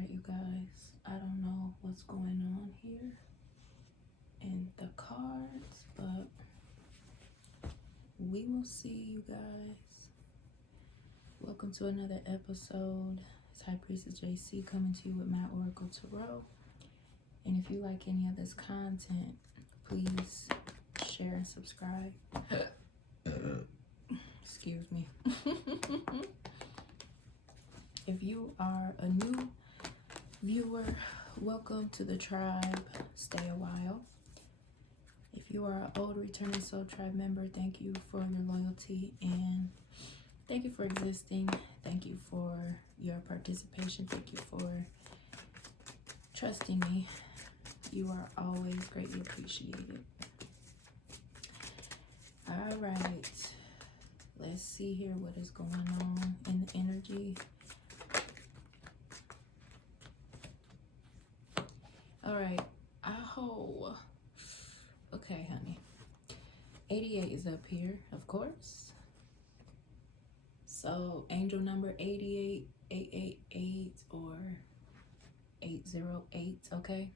Alright, you guys, I don't know what's going on here in the cards, but we will see, you guys. Welcome to another episode. It's High Priestess JC coming to you with my Oracle Tarot. And if you like any of this content, please share and subscribe. Excuse me. If you are a new viewer, welcome to the tribe. Stay a while. If you are an old returning soul tribe member, thank you for your loyalty and thank you for existing. Thank you for your participation. Thank you for trusting me. You are always greatly appreciated. All right. Let's see here what is going on in the energy. All right. Aho. Okay, honey. 88 is up here, of course. So, angel number 88, 888, or 808, okay?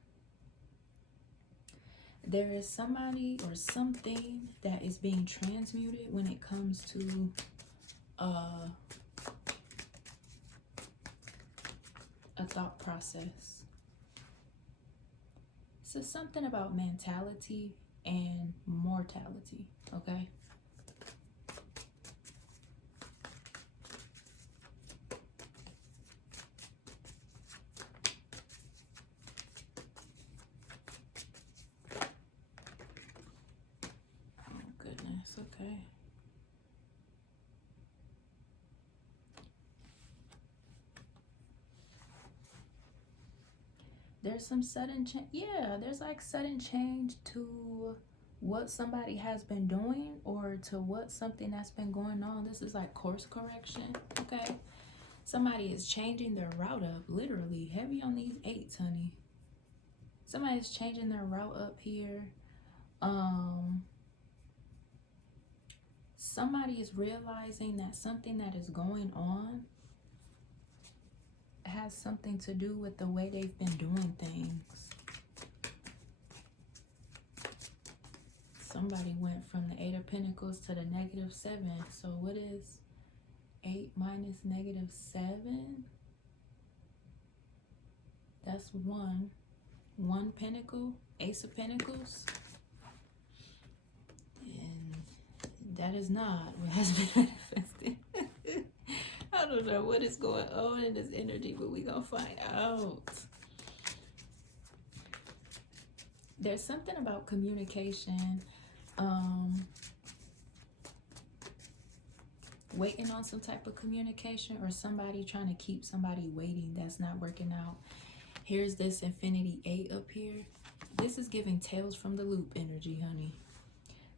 There is somebody or something that is being transmuted when it comes to a thought process. So something about mentality and mortality, okay? Okay. There's some sudden change. Yeah, there's like sudden change to what somebody has been doing or to what something that's been going on. This is like course correction. Okay. Somebody is changing their route up. Literally heavy on these 8s, honey. Somebody's changing their route up here. Somebody is realizing that something that is going on has something to do with the way they've been doing things. Somebody went from the 8 of Pentacles to the -7. So what is 8 minus -7? That's 1. 1 pentacle, Ace of Pentacles. That is not what has been manifested. I don't know what is going on in this energy, but we're going to find out. There's something about communication. Waiting on some type of communication or somebody trying to keep somebody waiting that's not working out. Here's this Infinity 8 up here. This is giving Tales from the Loop energy, honey.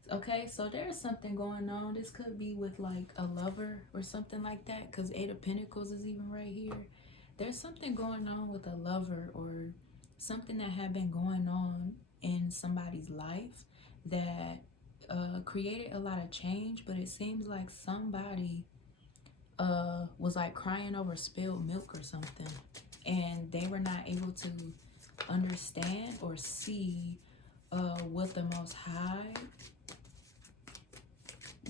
Okay, so there's something going on. This could be with like a lover or something like that, because 8 of Pentacles is even right here. There's something going on with a lover or something that had been going on in somebody's life that created a lot of change, but it seems like somebody was like crying over spilled milk or something, and they were not able to understand or see what the Most High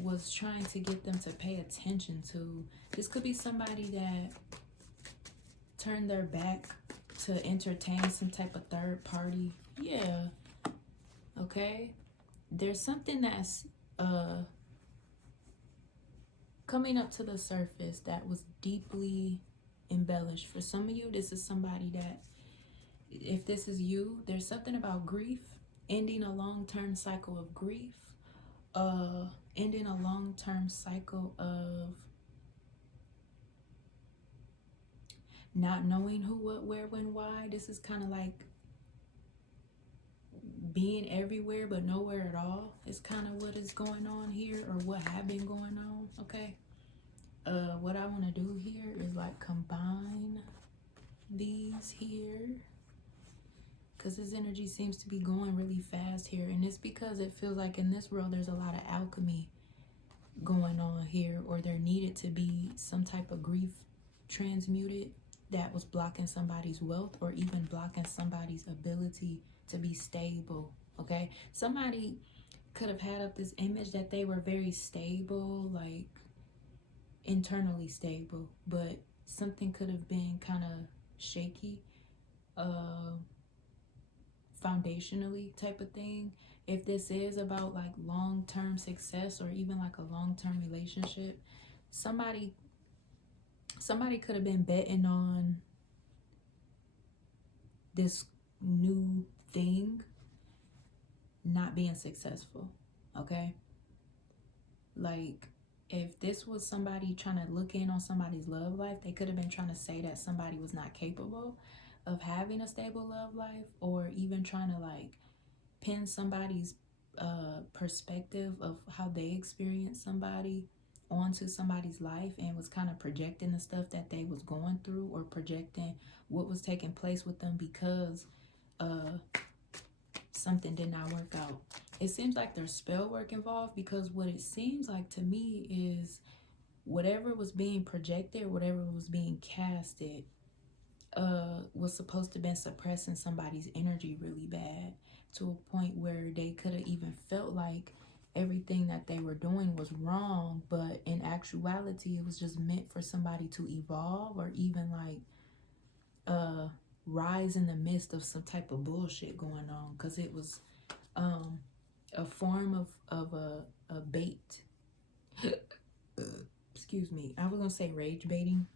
was trying to get them to pay attention to. This could be somebody that turned their back to entertain some type of third party. Yeah. Okay. There's something that's coming up to the surface that was deeply embellished. For some of you, this is somebody that, if this is you, there's something about grief, ending a long-term cycle of grief. Ending a long-term cycle of not knowing who, what, where, when, why. This is kind of like being everywhere but nowhere at all. It's kind of what is going on here, or what have been going on, okay? What I want to do here is like combine these here, because this energy seems to be going really fast here, and it's because it feels like in this world there's a lot of alchemy going on here, or there needed to be some type of grief transmuted that was blocking somebody's wealth or even blocking somebody's ability to be stable. Okay, somebody could have had up this image that they were very stable, like internally stable, but something could have been kind of shaky, foundationally type of thing. If this is about like long-term success or even like a long-term relationship, somebody could have been betting on this new thing not being successful. Okay, like if this was somebody trying to look in on somebody's love life, they could have been trying to say that somebody was not capable of having a stable love life, or even trying to like pin somebody's perspective of how they experience somebody onto somebody's life, and was kind of projecting the stuff that they was going through, or projecting what was taking place with them because something did not work out. It seems like there's spell work involved, because what it seems like to me is whatever was being projected, whatever was being casted, was supposed to have been suppressing somebody's energy really bad, to a point where they could have even felt like everything that they were doing was wrong, but in actuality it was just meant for somebody to evolve, or even like rise in the midst of some type of bullshit going on, because it was a form of a bait. Excuse me, I was gonna say rage baiting.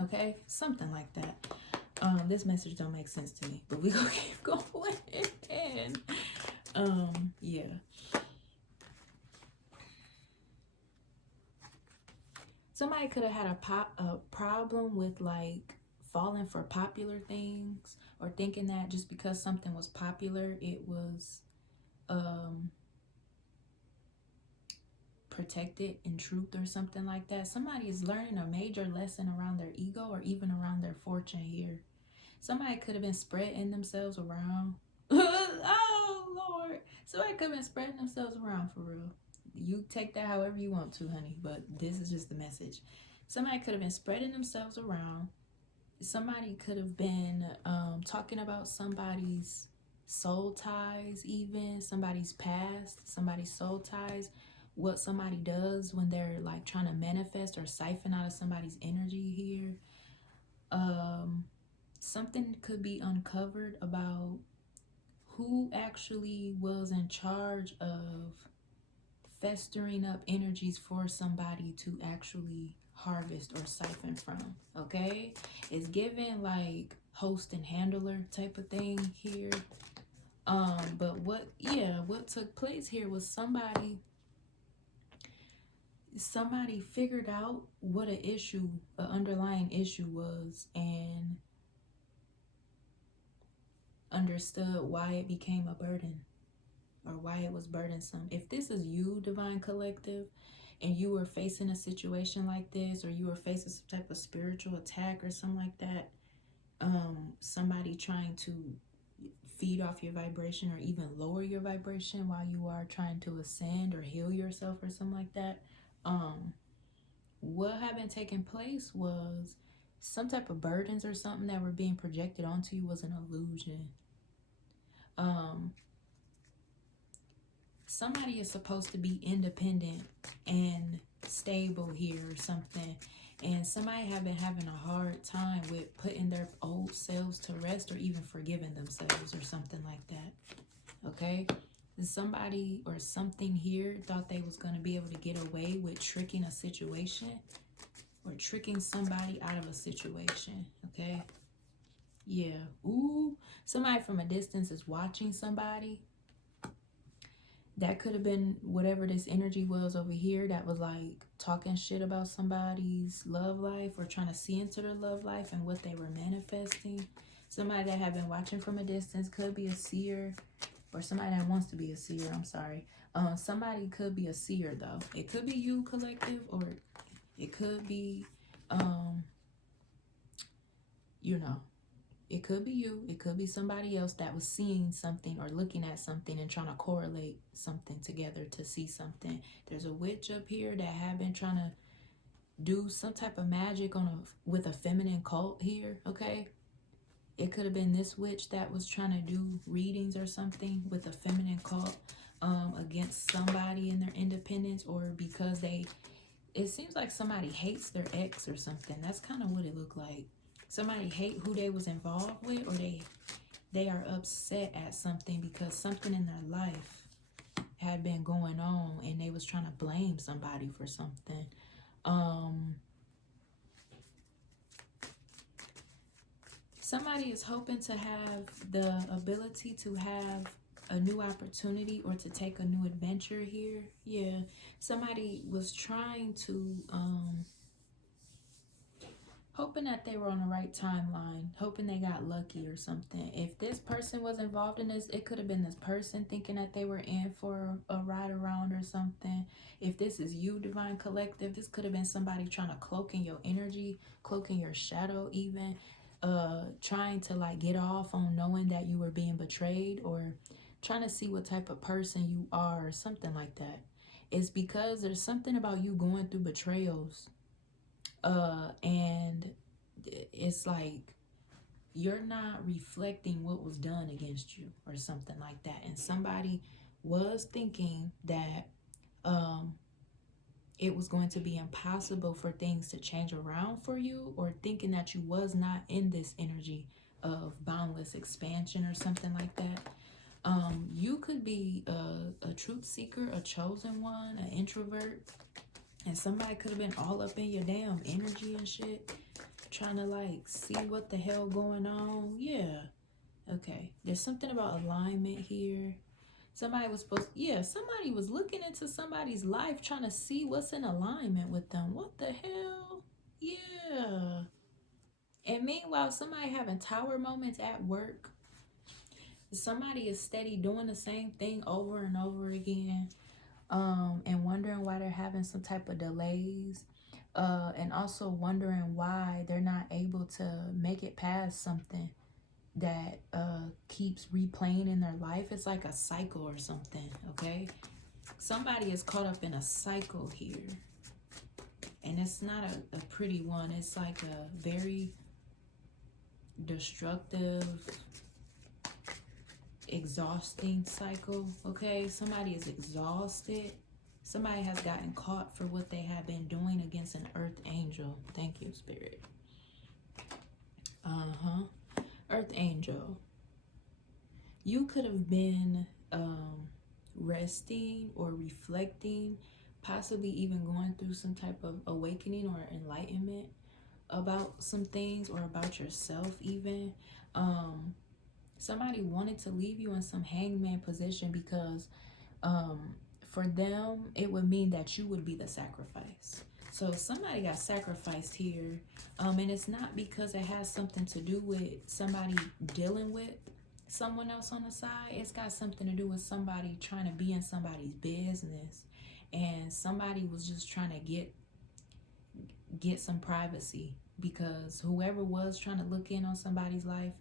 Okay, something like that. This message don't make sense to me, but we gonna keep going. Yeah. Somebody could have had a problem with like falling for popular things, or thinking that just because something was popular, it was protected in truth or something like that. Somebody is learning a major lesson around their ego, or even around their fortune here. Somebody could have been spreading themselves around. Oh Lord, somebody could have been spreading themselves around, for real. You take that however you want to, honey, but this is just the message. Somebody could have been spreading themselves around. Somebody could have been talking about somebody's soul ties, even somebody's past, somebody's soul ties, what somebody does when they're like trying to manifest or siphon out of somebody's energy here. Something could be uncovered about who actually was in charge of festering up energies for somebody to actually harvest or siphon from. Okay, it's given like host and handler type of thing here. But what took place here was somebody figured out what an underlying issue was, and understood why it became a burden, or why it was burdensome. If this is you, Divine Collective, and you were facing a situation like this, or you were facing some type of spiritual attack or something like that, somebody trying to feed off your vibration, or even lower your vibration while you are trying to ascend or heal yourself or something like that, what had been taking place was some type of burdens or something that were being projected onto you was an illusion. Somebody is supposed to be independent and stable here or something, and somebody have been having a hard time with putting their old selves to rest, or even forgiving themselves or something like that. Okay, somebody or something here thought they was going to be able to get away with tricking a situation, or tricking somebody out of a situation. Okay, yeah. Ooh, somebody from a distance is watching somebody. That could have been whatever this energy was over here that was like talking shit about somebody's love life, or trying to see into their love life and what they were manifesting. Somebody that had been watching from a distance could be a seer, or somebody that wants to be a seer. I'm sorry. Somebody could be a seer though. It could be you, Collective, or it could be, it could be you. It could be somebody else that was seeing something, or looking at something and trying to correlate something together to see something. There's a witch up here that have been trying to do some type of magic with a feminine cult here, okay? It could have been this witch that was trying to do readings or something with a feminine cult against somebody in their independence, or because it seems like somebody hates their ex or something. That's kind of what it looked like. Somebody hate who they was involved with, or they are upset at something because something in their life had been going on and they was trying to blame somebody for something. Somebody is hoping to have the ability to have a new opportunity or to take a new adventure here. Yeah, somebody was trying to, hoping that they were on the right timeline, hoping they got lucky or something. If this person was involved in this, it could have been this person thinking that they were in for a ride around or something. If this is you, Divine Collective, this could have been somebody trying to cloak in your energy, cloak in your shadow even, trying to like get off on knowing that you were being betrayed, or trying to see what type of person you are or something like that. It's because there's something about you going through betrayals, and it's like you're not reflecting what was done against you or something like that. And somebody was thinking that it was going to be impossible for things to change around for you, or thinking that you was not in this energy of boundless expansion or something like that. You could be a truth seeker, a chosen one, an introvert, and somebody could have been all up in your damn energy and shit, trying to like see what the hell going on. Yeah, okay, there's something about alignment here. Somebody was somebody was looking into somebody's life, trying to see what's in alignment with them. What the hell? Yeah. And meanwhile, somebody having tower moments at work. Somebody is steady doing the same thing over and over again, and wondering why they're having some type of delays, and also wondering why they're not able to make it past something that keeps replaying in their life. It's like a cycle or something, okay? Somebody is caught up in a cycle here, and it's not a pretty one. It's like a very destructive, exhausting cycle, okay? Somebody is exhausted. Somebody has gotten caught for what they have been doing against an earth angel. Thank you, Spirit. Earth angel. You could have been resting or reflecting, possibly even going through some type of awakening or enlightenment about some things, or about yourself even. Somebody wanted to leave you in some hangman position because for them it would mean that you would be the sacrifice. So somebody got sacrificed here, and it's not because it has something to do with somebody dealing with someone else on the side. It's got something to do with somebody trying to be in somebody's business, and somebody was just trying to get some privacy, because whoever was trying to look in on somebody's life,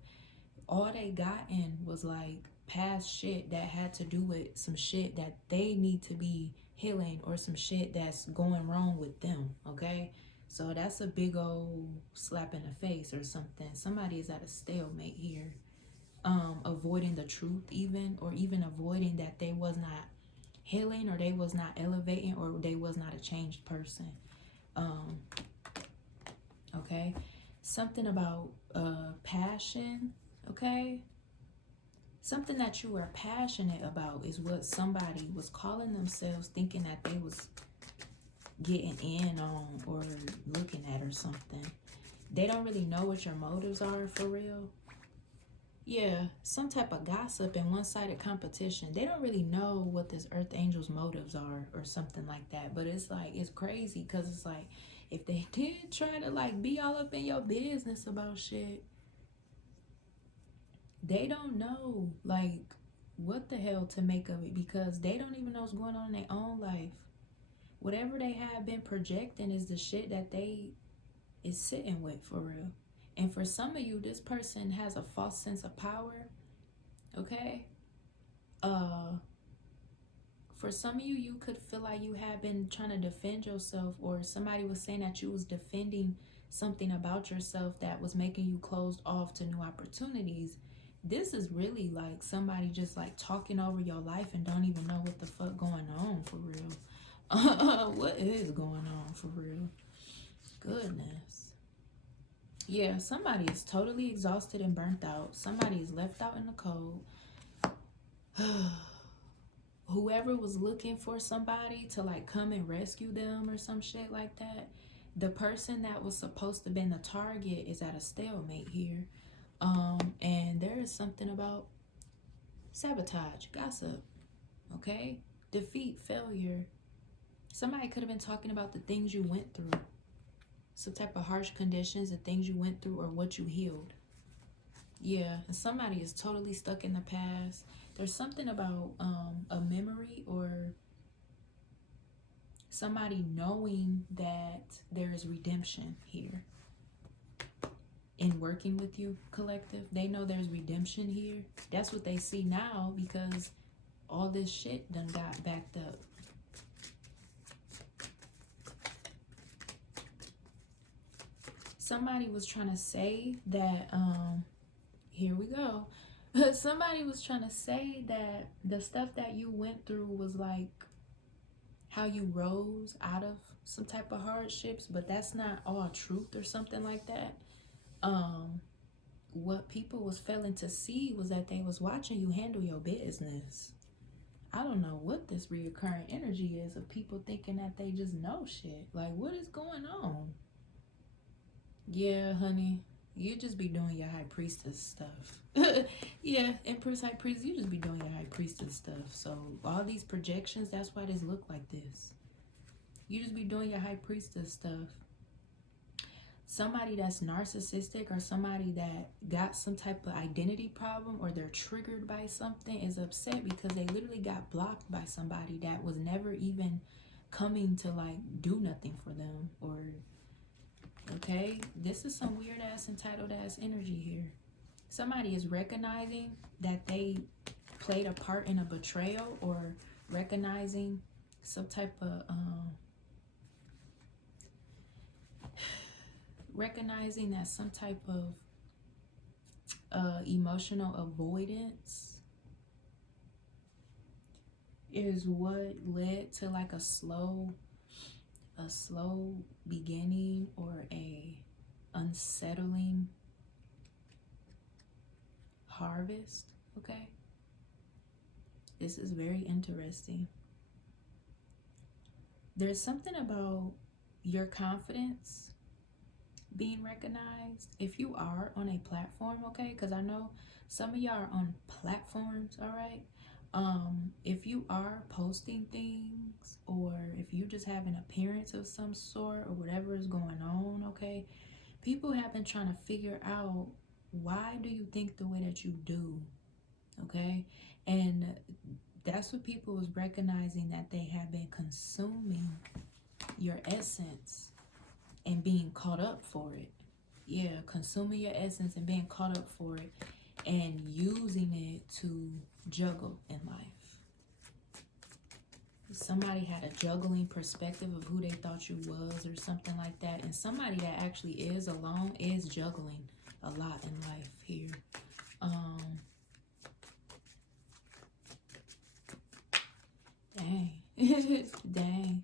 all they got in was like past shit that had to do with some shit that they need to be healing, or some shit that's going wrong with them, okay? So that's a big old slap in the face or something. Somebody is at a stalemate here, avoiding the truth even, or even avoiding that they was not healing, or they was not elevating, or they was not a changed person. Okay, something about passion, okay? Something that you are passionate about is what somebody was calling themselves, thinking that they was getting in on or looking at or something. They don't really know what your motives are for real. Yeah, some type of gossip and one-sided competition. They don't really know what this earth angel's motives are or something like that. But it's like, it's crazy, because it's like, if they did try to like be all up in your business about shit, they don't know like what the hell to make of it, because they don't even know what's going on in their own life. Whatever they have been projecting is the shit that they is sitting with for real. And for some of you, this person has a false sense of power, okay? For some of you, you could feel like you have been trying to defend yourself, or somebody was saying that you was defending something about yourself that was making you closed off to new opportunities. This is really like somebody just like talking over your life and don't even know what the fuck going on for real. What is going on for real? Goodness. Yeah, somebody is totally exhausted and burnt out. Somebody is left out in the cold. Whoever was looking for somebody to like come and rescue them or some shit like that, the person that was supposed to be the target is at a stalemate here. And there is something about sabotage, gossip, okay? Defeat, failure. Somebody could have been talking about the things you went through, some type of harsh conditions, the things you went through or what you healed. Yeah, and somebody is totally stuck in the past. There's something about a memory or somebody knowing that there is redemption here. In working with you, collective, they know there's redemption here. That's what they see now because all this shit done got backed up. Somebody was trying to say that, here we go. Somebody was trying to say that the stuff that you went through was like how you rose out of some type of hardships, but that's not all truth or something like that. What people was failing to see was that they was watching you handle your business. I don't know what this reoccurring energy is of people thinking that they just know shit. Like, what is going on? Yeah, honey, you just be doing your high priestess stuff. Yeah, Empress, high priest, you just be doing your high priestess stuff. So all these projections, that's why this look like this. You just be doing your high priestess stuff. Somebody that's narcissistic or somebody that got some type of identity problem or they're triggered by something is upset because they literally got blocked by somebody that was never even coming to like do nothing for them. Or okay, this is some weird ass entitled ass energy here. Somebody is recognizing that they played a part in a betrayal or recognizing some type of recognizing that some type of emotional avoidance is what led to like a slow beginning or a unsettling harvest. Okay, this is very interesting. There's something about your confidence being recognized if you are on a platform, okay? Because I know some of y'all are on platforms, all right? If you are posting things or if you just have an appearance of some sort or whatever is going on, okay, people have been trying to figure out, why do you think the way that you do, okay? And that's what people was recognizing, that they have been consuming your essence and being caught up for it. Yeah, consuming your essence and being caught up for it and using it to juggle in life. Somebody had a juggling perspective of who they thought you was or something like that. And somebody that actually is alone is juggling a lot in life here. Dang. Dang.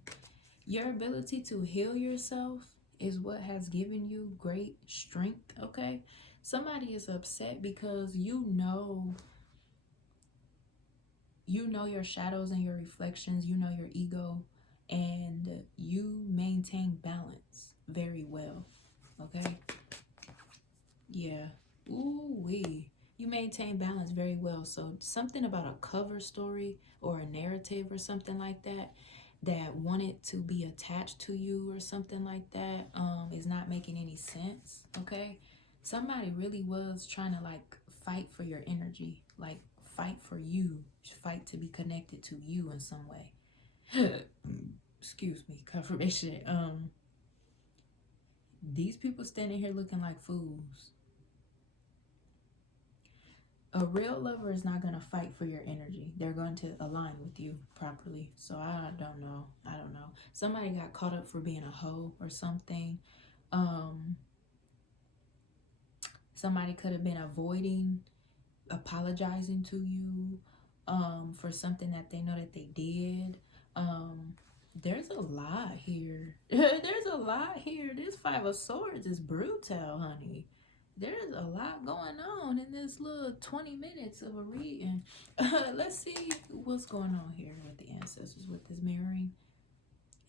Your ability to heal yourself is what has given you great strength, okay? Somebody is upset because you know your shadows and your reflections, you know your ego, and you maintain balance very well, okay? Yeah. Ooh-wee. You maintain balance very well. So something about a cover story or a narrative or something like that wanted to be attached to you or something like that is not making any sense, okay? Somebody really was trying to like fight for your energy, like fight for you, fight to be connected to you in some way. Excuse me, confirmation. These people standing here looking like fools. A real lover is not going to fight for your energy. They're going to align with you properly. So I don't know. Somebody got caught up for being a hoe or something. Somebody could have been avoiding apologizing to you for something that they know that they did. There's a lot here. There's a lot here. This Five of Swords is brutal, honey. There's a lot going on in this little 20 minutes of a reading. Let's see what's going on here with the ancestors with this mirroring.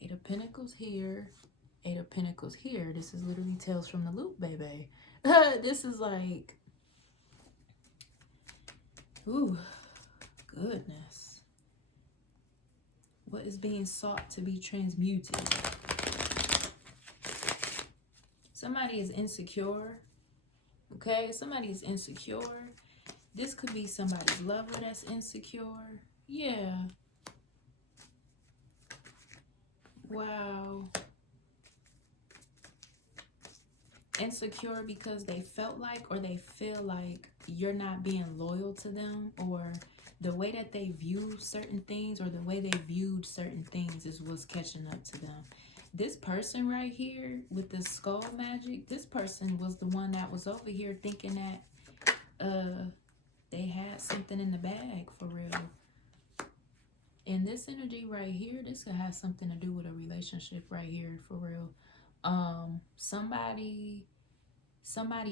Eight of Pentacles here. Eight of Pentacles here. This is literally Tales from the Loop, baby. This is like, ooh, goodness. What is being sought to be transmuted? Somebody is insecure. Okay, somebody is insecure. This could be somebody's lover that's insecure. Yeah. Wow. Insecure because they felt like, or they feel like you're not being loyal to them, or the way that they view certain things, or the way they viewed certain things is what's catching up to them. This person right here with the skull magic, this person was the one that was over here thinking that they had something in the bag for real. And this energy right here, this could have something to do with a relationship right here for real. Somebody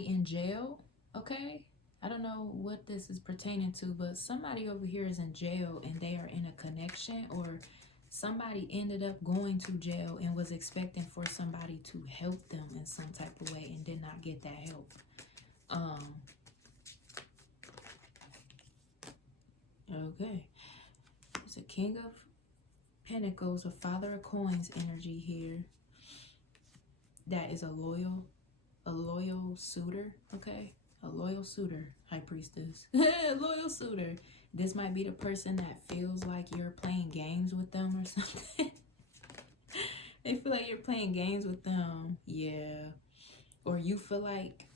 in jail, okay? I don't know what this is pertaining to, but somebody over here is in jail and they are in a connection, or somebody ended up going to jail and was expecting for somebody to help them in some type of way and did not get that help. Okay. There's a King of Pentacles, a Father of Coins energy here. That is a loyal suitor, okay? A loyal suitor, High Priestess. Loyal suitor. This might be the person that feels like you're playing games with them or something. They feel like you're playing games with them. Yeah. Or you feel like,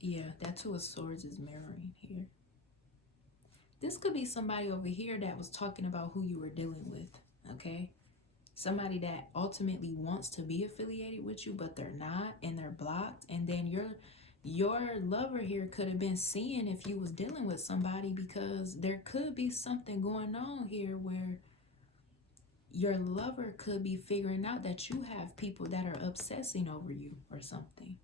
yeah, that Two of Swords is mirroring here. This could be somebody over here that was talking about who you were dealing with, okay? Somebody that ultimately wants to be affiliated with you, but they're not, and they're blocked. And then your lover here could have been seeing if you was dealing with somebody, because there could be something going on here where your lover could be figuring out that you have people that are obsessing over you or something.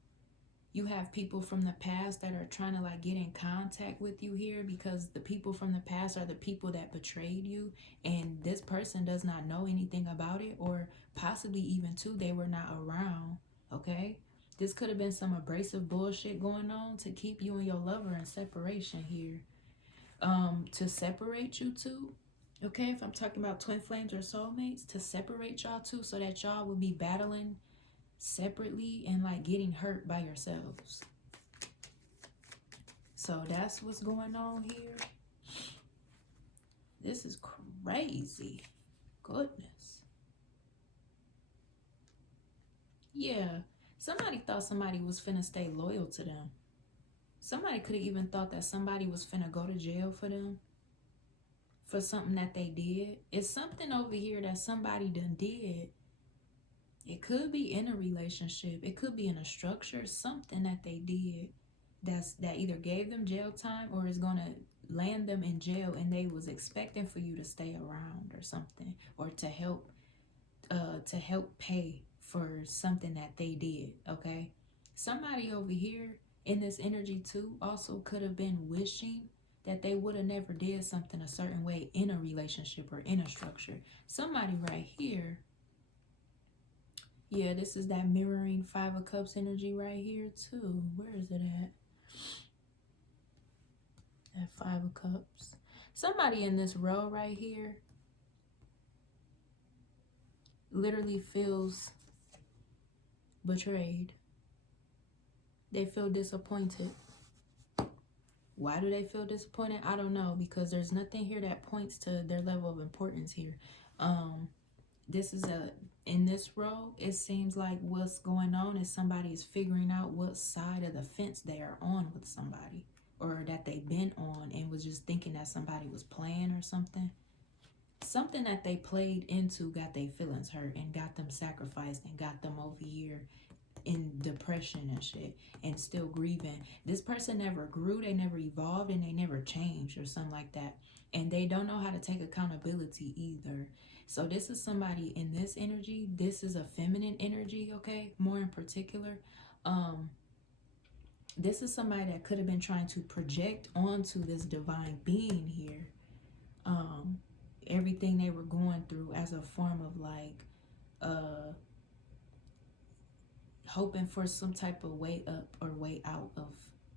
You have people from the past that are trying to like get in contact with you here, because the people from the past are the people that betrayed you, and this person does not know anything about it, or possibly even too, they were not around, okay? This could have been some abrasive bullshit going on to keep you and your lover in separation here. To separate you two, okay? If I'm talking about twin flames or soulmates, to separate y'all two so that y'all will be battling separately and like getting hurt by yourselves. So that's what's going on here. This is crazy. Goodness. Yeah. Somebody thought somebody was finna stay loyal to them. Somebody could have even thought that somebody was finna go to jail for them, for something that they did. It's something over here that somebody done did. It could be in a relationship. It could be in a structure. Something that they did that either gave them jail time or is going to land them in jail, and they was expecting for you to stay around or something, or to help pay for something that they did, okay? Somebody over here in this energy too also could have been wishing that they would have never did something a certain way in a relationship or in a structure. Somebody right here, yeah, this is that mirroring Five of Cups energy right here too. Where is it at? That Five of Cups. Somebody in this row right here literally feels betrayed. They feel disappointed. Why do they feel disappointed? I don't know, because there's nothing here that points to their level of importance here. This is in this row, it seems like what's going on is somebody is figuring out what side of the fence they are on with somebody, or that they've been on and was just thinking that somebody was playing or something. Something that they played into got their feelings hurt and got them sacrificed and got them over here in depression and shit and still grieving. This person never grew, they never evolved, and they never changed or something like that. And they don't know how to take accountability either. So this is somebody in this energy. This is a feminine energy, okay? More in particular. This is somebody that could have been trying to project onto this divine being here everything they were going through as a form of like hoping for some type of way up or way out of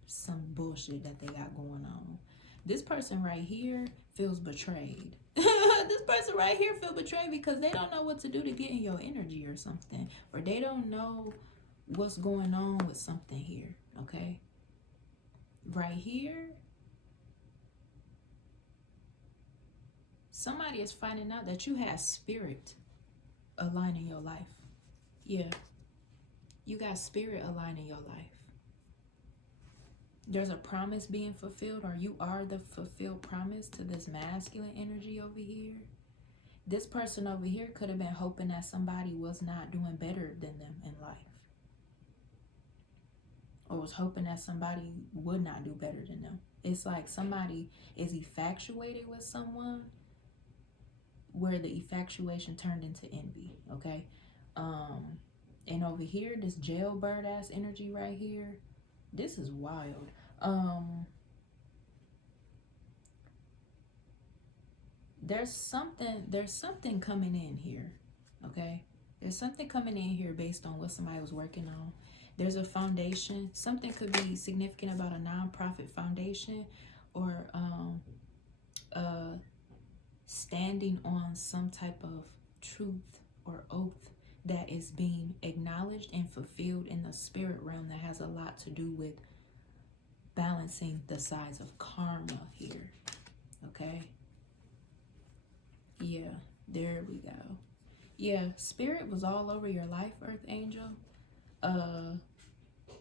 some bullshit that they got going on. This person right here feels betrayed. This person right here feels betrayed because they don't know what to do to get in your energy or something, or they don't know what's going on with something here, okay? Right here, somebody is finding out that you have spirit aligning your life. Yeah, you got spirit aligning your life. There's a promise being fulfilled, or you are the fulfilled promise to this masculine energy over here. This person over here could have been hoping that somebody was not doing better than them in life, or was hoping that somebody would not do better than them. It's like somebody is infatuated with someone where the infatuation turned into envy, okay? And over here, this jailbird ass energy right here, this is wild. There's something coming in here, okay? There's something coming in here based on what somebody was working on. There's a foundation. Something could be significant about a nonprofit foundation, or standing on some type of truth or oath that is being acknowledged and fulfilled in the spirit realm, that has a lot to do with balancing the sides of karma here, okay? Yeah, there we go. Yeah, spirit was all over your life, Earth Angel.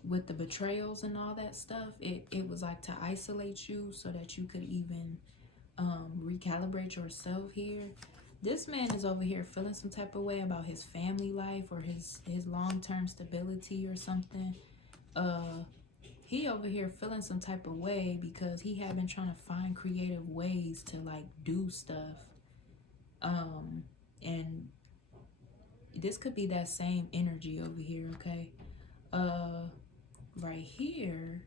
With the betrayals and all that stuff, it was like to isolate you so that you could even recalibrate yourself here. This man is over here feeling some type of way about his family life or his long-term stability or something. He over here feeling some type of way because he had been trying to find creative ways to like do stuff. And this could be that same energy over here, okay? Right here,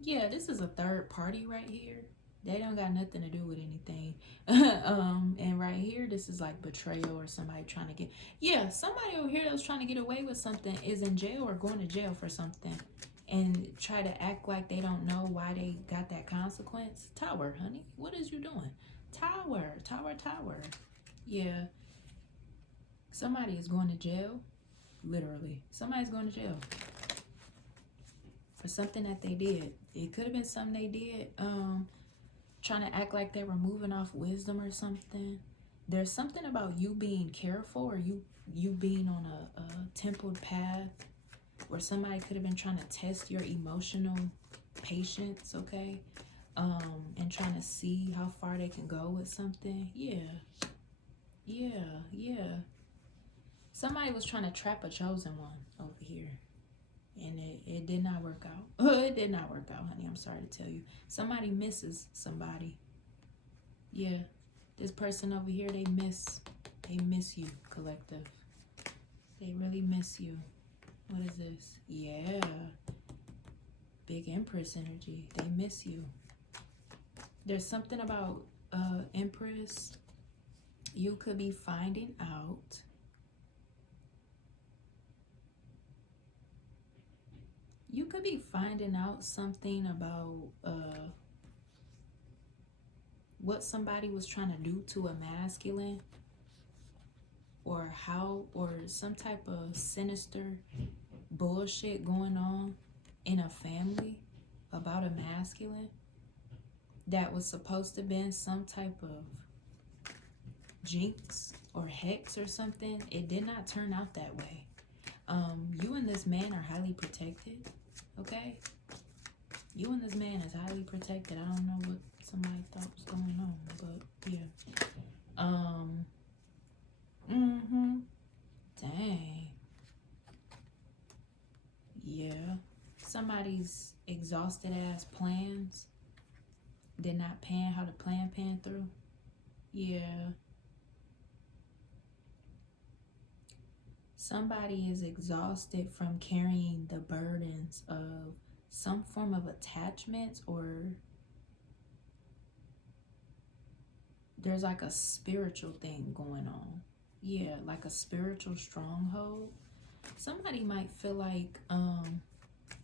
yeah, this is a third party right here. They don't got nothing to do with anything. And right here, this is like betrayal or somebody trying to get, yeah, somebody over here that was trying to get away with something is in jail or going to jail for something, and try to act like they don't know why they got that consequence. Tower, honey, what is you doing? Tower, tower, tower. Yeah, somebody is going to jail. Literally, somebody's going to jail for something that they did. It could have been something they did, trying to act like they were moving off wisdom or something. There's something about you being careful, or you being on a templed path, where somebody could have been trying to test your emotional patience, okay? And trying to see how far they can go with something. Yeah. Somebody was trying to trap a chosen one over here, and it did not work out. It did not work out, honey. I'm sorry to tell you. Somebody misses somebody. Yeah, this person over here, they miss you, collective. They really miss you. What is this? Yeah, big Empress energy. They miss you. There's something about Empress. You could be finding out something about what somebody was trying to do to a masculine, or some type of sinister bullshit going on in a family about a masculine that was supposed to be some type of jinx or hex or something. It did not turn out that way. You and this man are highly protected, okay? You and this man is highly protected. I don't know what somebody thought was going on, but yeah. Dang. Yeah. Somebody's exhausted ass plans did not pan how the plan panned through. Yeah. Somebody is exhausted from carrying the burdens of some form of attachments, or there's like a spiritual thing going on. Yeah, like a spiritual stronghold. Somebody might feel like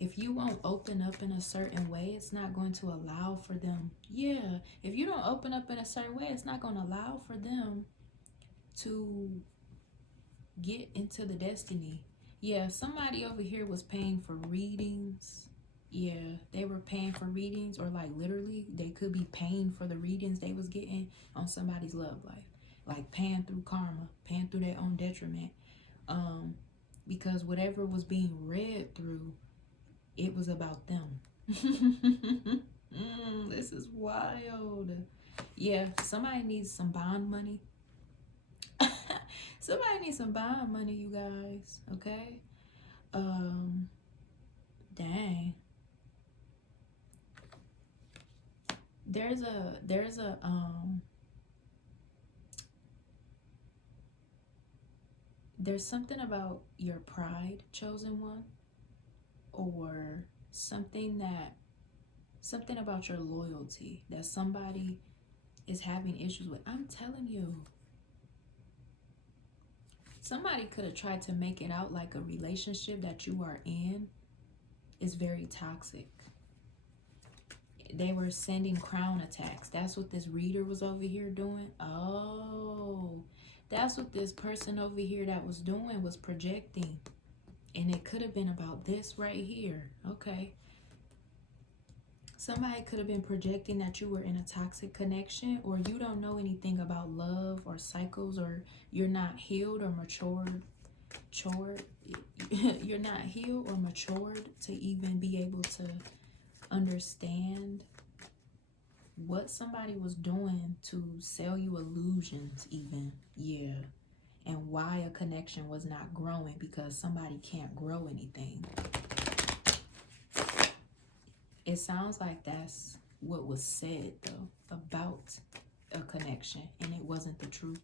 if you won't open up in a certain way, it's not going to allow for them. Yeah, if you don't open up in a certain way, it's not going to allow for them to get into the destiny. Yeah, somebody over here was paying for readings. Yeah, they were paying for readings, or like literally they could be paying for the readings they was getting on somebody's love life. Like paying through karma, paying through their own detriment. Because whatever was being read through, it was about them. This is wild. Yeah, somebody needs some bond money. Somebody needs some bond money, you guys. Okay. Dang. There's something about your pride, chosen one, or something about your loyalty that somebody is having issues with. I'm telling you, somebody could have tried to make it out like a relationship that you are in is very toxic. They were sending crown attacks. That's what this reader was over here doing. Oh, that's what this person over here that was doing, was projecting. And it could have been about this right here. Okay. Somebody could have been projecting that you were in a toxic connection, or you don't know anything about love or cycles, or you're not healed or matured. You're not healed or matured to even be able to understand what somebody was doing to sell you illusions even. Yeah. And why a connection was not growing, because somebody can't grow anything. It sounds like that's what was said though about a connection, and it wasn't the truth.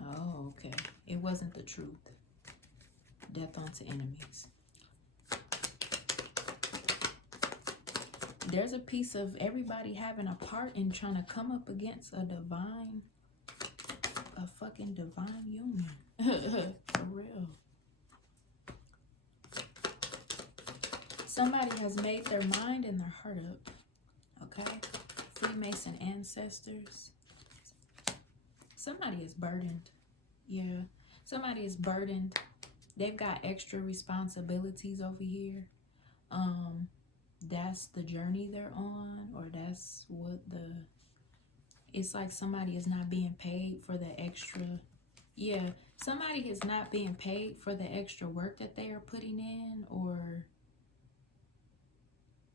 Oh, okay. It wasn't the truth. Death unto enemies. There's a piece of everybody having a part in trying to come up against a fucking divine union. For real. Somebody has made their mind and their heart up. Okay? Freemason ancestors. Somebody is burdened. Yeah. Somebody is burdened. They've got extra responsibilities over here. That's the journey they're on, or that's what it's like somebody is not being paid for the extra. Yeah, somebody is not being paid for the extra work that they are putting in, or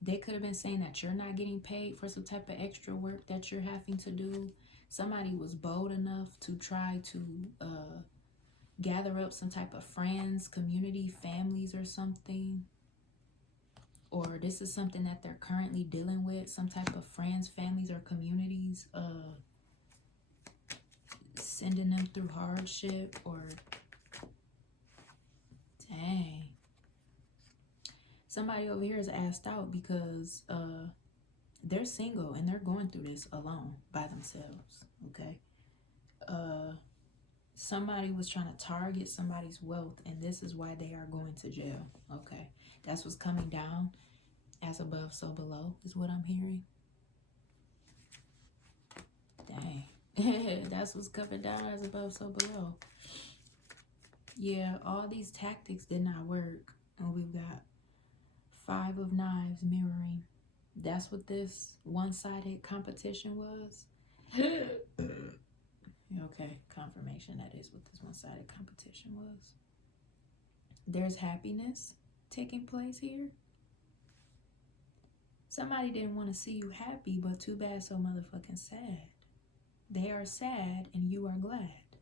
they could have been saying that you're not getting paid for some type of extra work that you're having to do. Somebody was bold enough to try to gather up some type of friends, community, families, or something. Or this is something that they're currently dealing with, some type of friends, families, or communities, sending them through hardship, or dang. Somebody over here is asked out because they're single and they're going through this alone by themselves, okay? Somebody was trying to target somebody's wealth, and this is why they are going to jail, okay? That's what's coming down. As above, so below, is what I'm hearing. Dang. That's what's coming down. As above, so below. Yeah, all these tactics did not work. And we've got 5 of Knives mirroring. That's what this one-sided competition was. Okay, confirmation that is what this one-sided competition was. There's happiness taking place here. Somebody didn't want to see you happy, but too bad so motherfucking sad. They are sad and you are glad.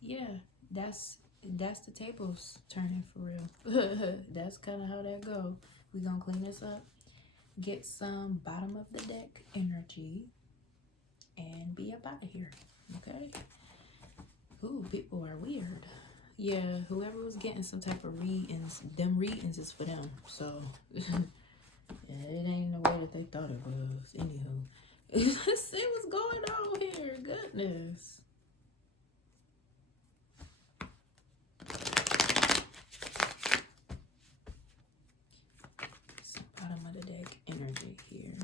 Yeah, that's the tables turning for real. That's kind of how that go. We gonna clean this up, get some bottom of the deck energy, and be up out of here. Okay. Ooh, people are weird. Yeah, whoever was getting some type of readings, them readings is for them. So yeah, it ain't the way that they thought it was. Anywho, let's see what's going on here. Goodness. Some bottom of the deck energy here.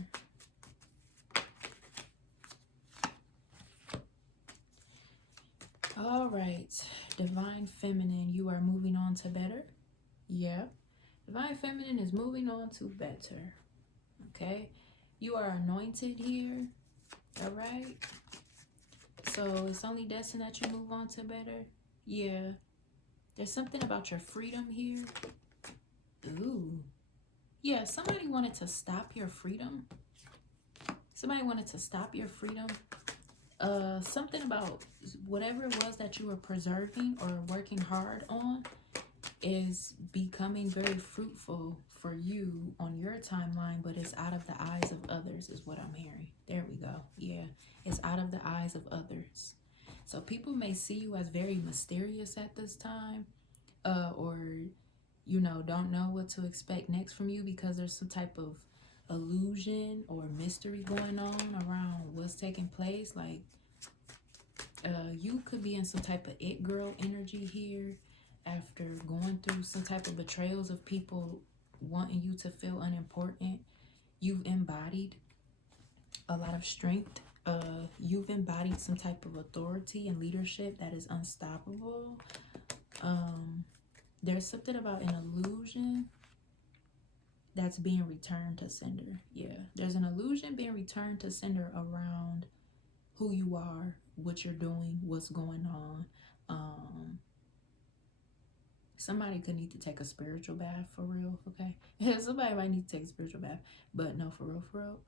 All right, Divine Feminine, you are moving on to better. Yeah, Divine Feminine is moving on to better. Okay, you are anointed here. All right, so it's only destined that you move on to better. Yeah, there's something about your freedom here. Ooh, yeah, somebody wanted to stop your freedom. Somebody wanted to stop your freedom. Something about whatever it was that you were preserving or working hard on is becoming very fruitful for you on your timeline, but it's out of the eyes of others is what I'm hearing. There we go. Yeah, it's out of the eyes of others. So people may see you as very mysterious at this time, or, you know, don't know what to expect next from you because there's some type of illusion or mystery going on around what's taking place. Like you could be in some type of it girl energy here after going through some type of betrayals of people wanting you to feel unimportant. You've embodied a lot of strength. You've embodied some type of authority and leadership that is unstoppable. There's something about an illusion that's being returned to sender. Yeah, there's an illusion being returned to sender around who you are, what you're doing, what's going on. Somebody could need to take a spiritual bath for real. Okay, somebody might need to take a spiritual bath, but no, for real.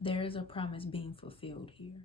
There is a promise being fulfilled here.